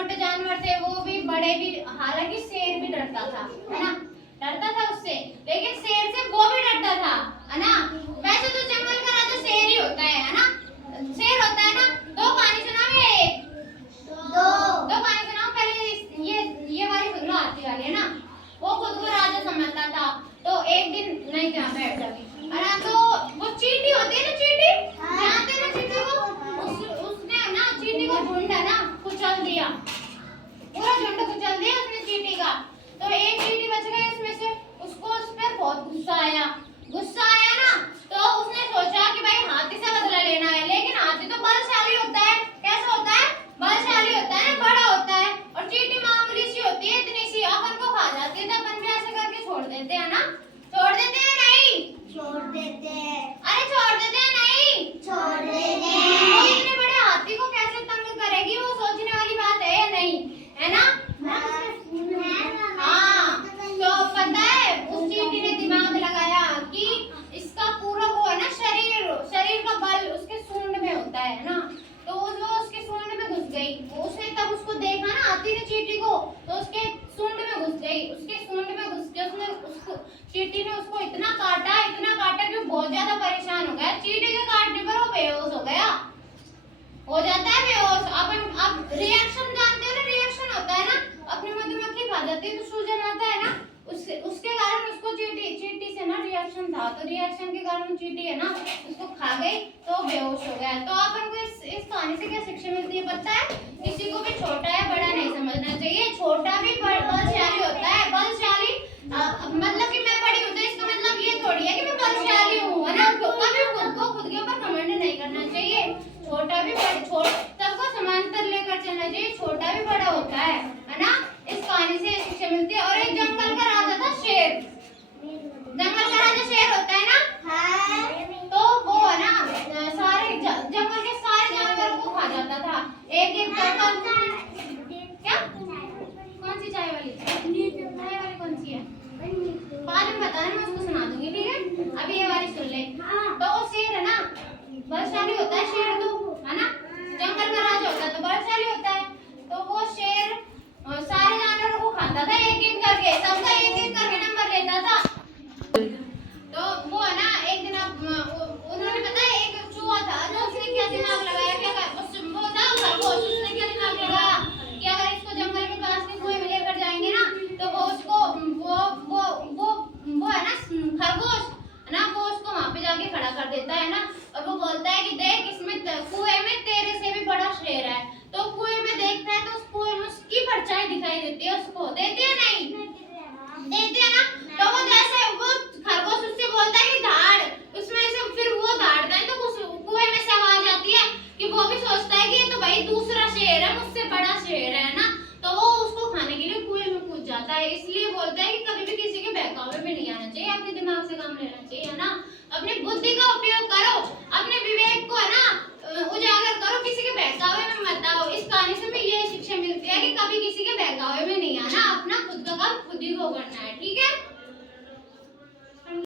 मोटे जानवर थे वो भी बड़े भी, हालांकि शेर भी डरता था, है ना, डरता था उससे, लेकिन शेर से वो भी डरता था, है ना। वैसे तो जंगल का राजा शेर ही होता है ना, शेर होता है ना। दो कहानी सुनाओ, ये दो कहानी सुनाओ। पहले ये वाली सुन लो, हाथी वाली, है ना। वो खुद को राजा समझता था, तो एक दिन नहीं जहाँ बैठ जाती, है ना, तो वो चींटी होती है ना, चींटी जानते हैं ना चींटी को, उसने ना चींटी को झुंड है ना कुचल दिया, पूरा झुंड कुचल दिया उसने चींटी का। तो एक चींटी बच गई उसमें से, उसको उस पर बहुत गुस्सा आया ना, तो उसने सोचा कि भाई हाथी से बदला लेना है, लेकिन हाथी तो बलशाली होता है। कैसा होता है? बलशाली होता है, बड़ा होता है, और चींटी मामूली सी होती है, इतनी सी, अपन को खा जाती है, तो अपन भी ऐसे करके छोड़ देते हैं ना, छोड़ देते हैं नहीं, छोड़ देते हैं। अरे छोड़ देते हैं नहीं, छोड़ देते हैं। वो इतने बड़े हाथी को कैसे तंग करेगी, वो सोचने वाली बात है या नहीं, है ना। हाँ, तो पता है उस चींटी ने दिमाग लगाया कि इसका पूरा वो है ना, शरीर का बल उसके सूंड में होता है ना, तो वो उसके सूंड में घुस गई। उसने तब उसको देखा ना हाथी ने चींटी को, तो उसके सूंड में घुस गई, उसके सूंड में घुस के उसने उसको, चींटी ने उसको इतना काटा कि वो बहुत ज्यादा परेशान हो गया। चींटी के काटने पर वो बेहोश हो गया, हो जाता है बेहोश। अपन अब रिएक्शन जानते हो ना, रिएक्शन होता है ना, अपनी मधुमक्खी खा जाती है तो सूजन आता है ना, उसके कारण उसको चींटी से ना रिएक्शन था, तो रिएक्शन के कारण चींटी है ना उसको खा गई, तो बेहोश हो गया। तो अपन को इस कहानी से क्या शिक्षा मिलती है पता है? किसी को भी छोटा या बड़ा नहीं समझना चाहिए, छोटा भी बलशाली होता है, बलशाली मतलब कि मैं बड़ी हूँ तो इसका मतलब ये थोड़ी है कि मैं बलशाली हूँ, है ना। कभी खुद के ऊपर कमेंट नहीं करना चाहिए, छोटा भी सबको समांतर लेकर चलना चाहिए, छोटा भी बड़ा होता है ना। इस कहानी से शिक्षा मिलती है। और एक जंगल का राजा था शेर, जंगल का राजा शेर होता है ना, तो वो है ना सारे जंगल के सारे जानवरों को खा जाता था। एक जंगल, क्या कौन सी चाय वाली कौन सी है, बाद में बताना, मैं उसको सुना दूंगी, ठीक है। अभी ये वाली सुन ले। तो वो शेर है ना बलशाली होता है, शेर तो है ना, जंगल का राजा होता है तो बलशाली होता है। तो वो शेर सारे जानवरों को खाता था, एक एक करके, सबका एक एक करके नंबर लेता था। तो वो है ना एक दिन उन्होंने पता है एक चूहा था, जो उसने क्या दिमाग लगाया, वो था खरगोश, उसने क्या दिमाग लगाया कि अगर इसको जंगल के पास के कुएं में लेकर जाएंगे ना, तो वो उसको वो है ना खरगोश है ना, वो उसको वहां पे जाके खड़ा कर देता है ना, और वो बोलता है कि देख इसमें कुएं में तेरे से भी बड़ा शेर है। तो कुएं में देखता है तो उस कुएं में उसकी परछाई दिखाई देती है, उसको देती है नहीं, देती है ना। तो वो जैसे वो खरगोश उससे बोलता है कि धाड़, उसमें से फिर वो धाड़ता है तो कुएं में से आवाज आती है कि वो भी सोचता है कि ये तो भाई दूसरा शेर है, मुझसे बड़ा शेर है ना, तो वो उसको खाने के लिए कुएं में कूद जाता है। इसलिए बोलता है कि कभी भी किसी के बहकावे में नहीं आना चाहिए, अपने दिमाग से काम लेना चाहिए, है ना। अपनी बुद्धि का उपयोग करो, अपने विवेक को है ना उजागर करो, किसी के बहकावे में मत आओ। इस कहानी से हमें ये शिक्षा मिलती है कि कभी किसी के बहकावे में नहीं आना, अपना खुद का काम खुद ही को करना है, ठीक है।